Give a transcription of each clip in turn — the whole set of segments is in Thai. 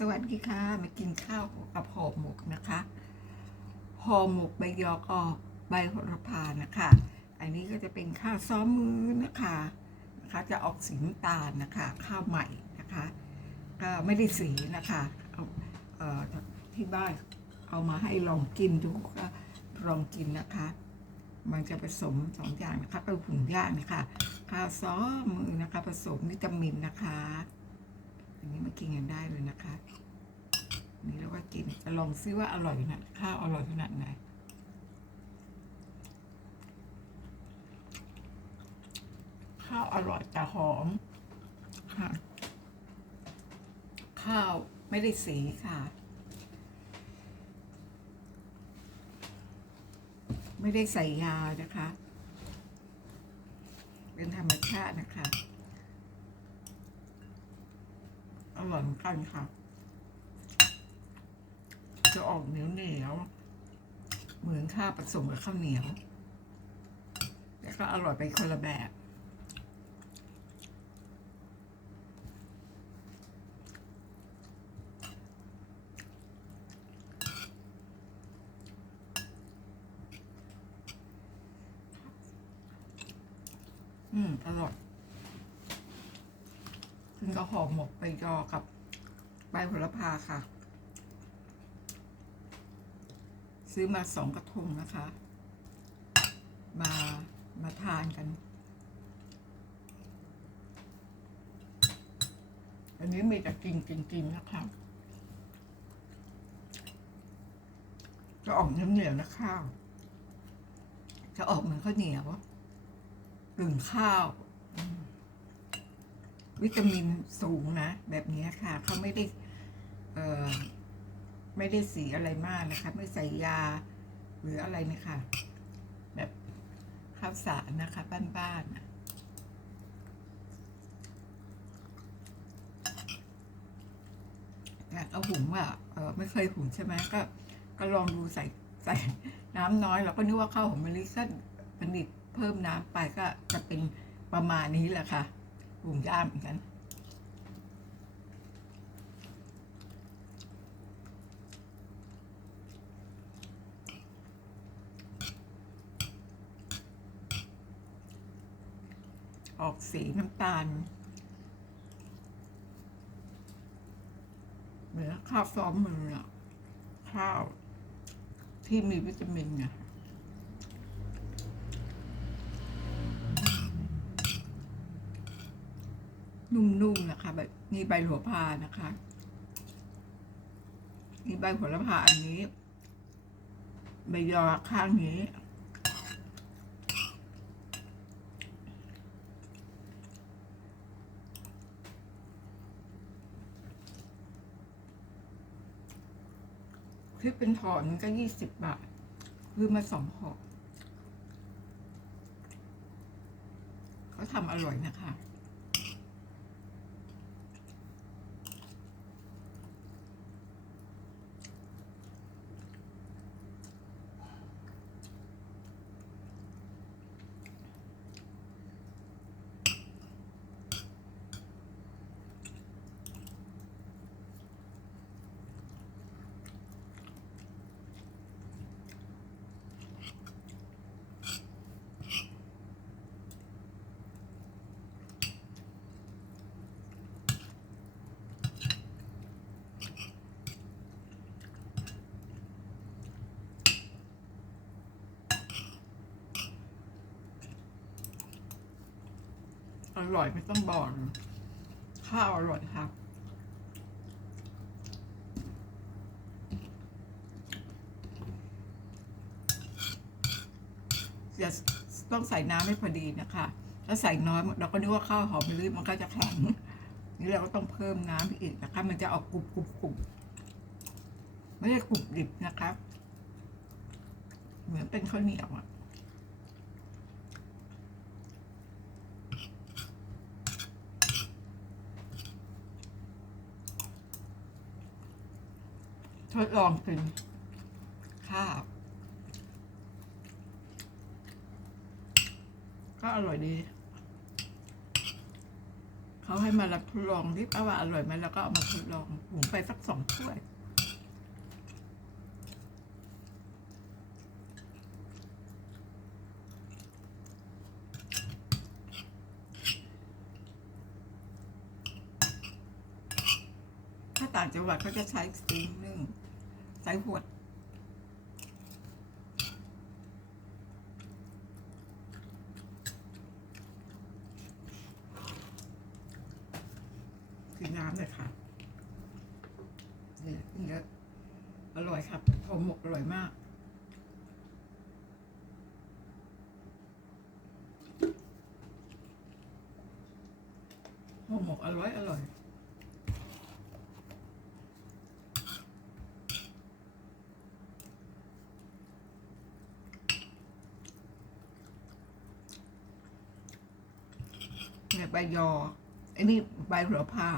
สวัสดีค่ะ มากินข้าวกับห่อหมกนะคะห่อหมกใบยอก็ใบโหระพานะคะ อันนี้ก็จะเป็นข้าวซ้อมมือนะคะนะคะ จะออกสีน้ำตาลนะคะ ข้าวใหม่นะคะก็ไม่ได้สีนะคะเอาเอ่อที่บ้านเอามาให้ลองกินดูก็ลองกินนะคะ มันจะผสมสองอย่างนะคะเป็นผงย่างนะคะ ข้าวซ้อมมือนะคะ ผสมวิตามินนะคะ อันนี้มากินกันได้เลยนะคะนนี้เราก็กินจะลองซิว่าอร่อยนะข้าวอร่อยขนาดไหนข้าวอร่อยแต่หอมค่ะข้าวไม่ได้สีค่ะ ไม่ได้ใส่ยานะคะ เป็นธรรมชาตินะคะ อร่อยเหมือนกันค่ะ จะออกเหนียวเหนียวๆเหมือนข้าวผสมกับข้าวเหนียวแต่ก็อร่อยไปคนละแบบ อืม อร่อย ซึ่ก็ห่อหมกใบยอกับใบโหระพาค่ะ ซื้อมาสองกระทงนะคะ มามาทานกัน อันนี้มีแต่กินกินกินนะคะจะออกน้ำเหนียวนะข้าว จะออกเหมือนข้าวเหนียวกึ่งข้าว วิตามินสูงนะ แบบนี้ค่ะเขาไม่ได้เอ่อไม่ได้สีอะไรมากนะคะ ไม่ใส่ยาหรืออะไรนะคะ แบบข้าวสารนะคะ บ้านๆน่ะแต่เอาหุงอะเออไม่เคยหุงใช่ไหมก็ ก็ลองดูใส่ใส่น้ำน้อยเราก็นึกว่าข้าวหอมมะลิก็ผลิตเพิ่มน้ำไปก็จะเป็นประมาณนี้แหละค่ะ หุงยางเหมือนกันออกสีน้ำตาล เหมือนข้าวซ้อมมืออะข้าวที่มีวิตามินไง นุ่มๆนะคะแบบนี่ใบหัวพานะคะนี่ใบโหัวละพาอันนี้ ใบยอข้างนี้ที่เป็นถอนก็ยี่สิบบาท คือมาสองห่อเขาทำอร่อยนะคะ ร่อยไม่ต้องบอก ข้าวอร่อยครับจะต้องใส่น้ำให้พอดีนะคะ ถ้าใส่น้อยเราก็นึกว่าข้าวหอมมะลิมันก็จะแข็ง นี่เราก็ต้องเพิ่มน้ำอีกนะคะ มันจะออกกรุบกรุบกรุบไม่ใช่กรุบดิบนะคะ เหมือนเป็นข้าวเหนียวอะ ทดลองกินข้าวก็อร่อยดี เขาให้มารับทดลองที่ป้าว่าอร่อยไหมแล้วก็เอามาทดลองหุงไปสักสองถ้วยถ้าต่างจังหวัดเขาจะใช้สตรีมนึ่ง ใช้หวดคือน้ำเลยค่ะเนี่ยเยอะอร่อยครับหอมหมกอร่อยมากหอมหมกอร่อยอร่อย เนี่ยใบยอไอ้นี่ใบโหระพา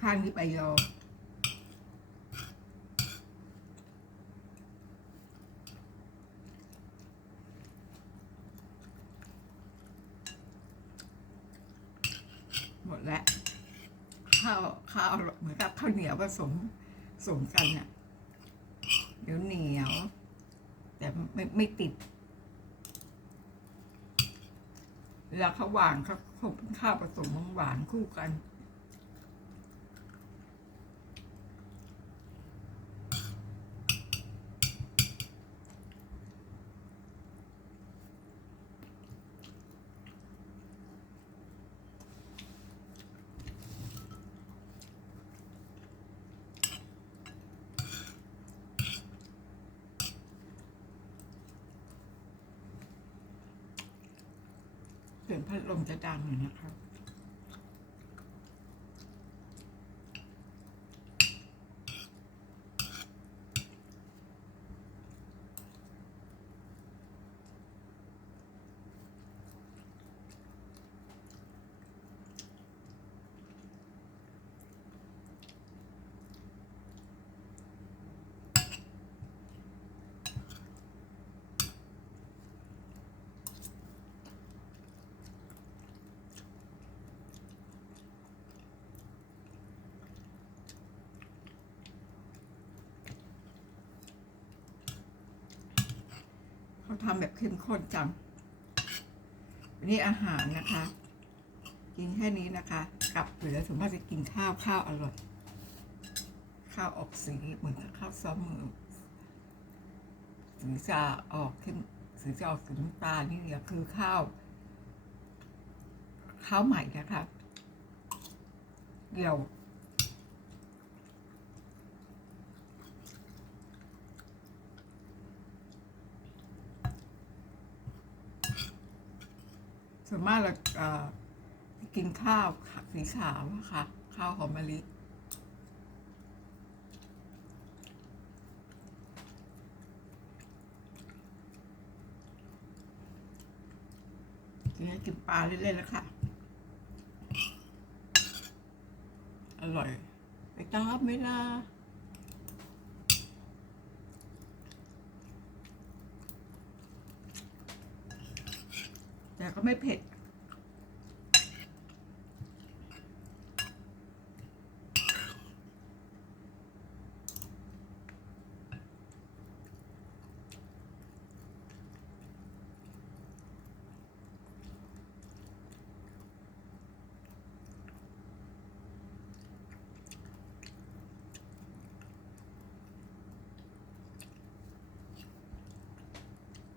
ข้างนี้ใบยอ หมดแล้ว ข้าวข้าวเหมือนกับข้าวเหนียวผสมสมกันเนี่ยเดี๋ยวเหนียว แต่ไม่ไม่ติด เวลาเขาหวานเขาคงเป็นข้าวผสมหวานคู่กัน เสียงพัดลมจะดังหน่อยนะครับ ทำแบบเข้มข้นจังอันนี้อาหารนะคะ กินแค่นี้นะคะกับเหลือสมมติจะกินข้าวข้าวอร่อย ข้าวออกสีเหมือนข้าวซ้อมมือสีจะออกเข้มสีจะออกสีน้ำตาลนี่เนี่ยคือข้าว ข้าวใหม่นะคะเดี่ยว ส่วนมากเรากินข้าวสีขาวค่ะ ข้าวหอมมะลิทีนี้กินปลาเล่นๆแล้วค่ะ อร่อย ไปตามเวลา แต่ก็ไม่เผ็ด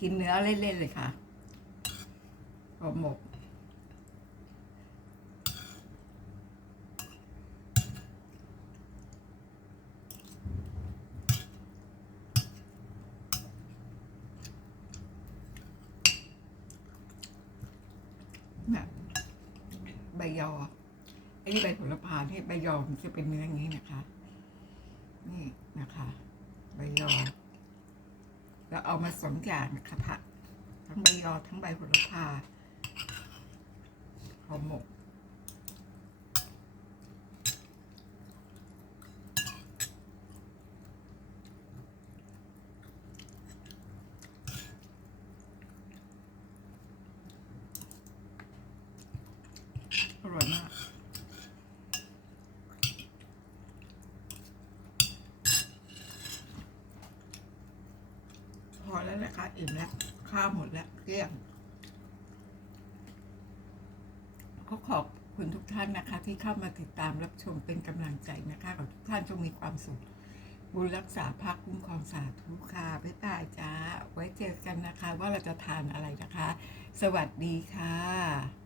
กินเนื้อเล่นๆเลยค่ะ ห่อหมกแบบใบยอไอ้นี่ใบโหระพาที่ใบยอมันจะเป็นเนื้ออย่างนี้นะคะ นี่นะคะ ใบยอแล้วเอามาสองอย่างนะคะผัดทั้งใบยอทั้งใบโหระพา ห่อหมกอร่อยมากพอแล้วนะคะอิ่มแล้ว ข้าวหมดแล้วเกลี้ยง ก็ขอบคุณทุกท่านนะคะที่เข้ามาติดตามรับชมเป็นกำลังใจนะคะขอทุกท่านจงมีความสุข บุญรักษาพักคุ้มครองสาธุค่ะบ๊ายบายจ้าไว้เจอกันนะคะว่าเราจะทานอะไรนะคะ สวัสดีค่ะ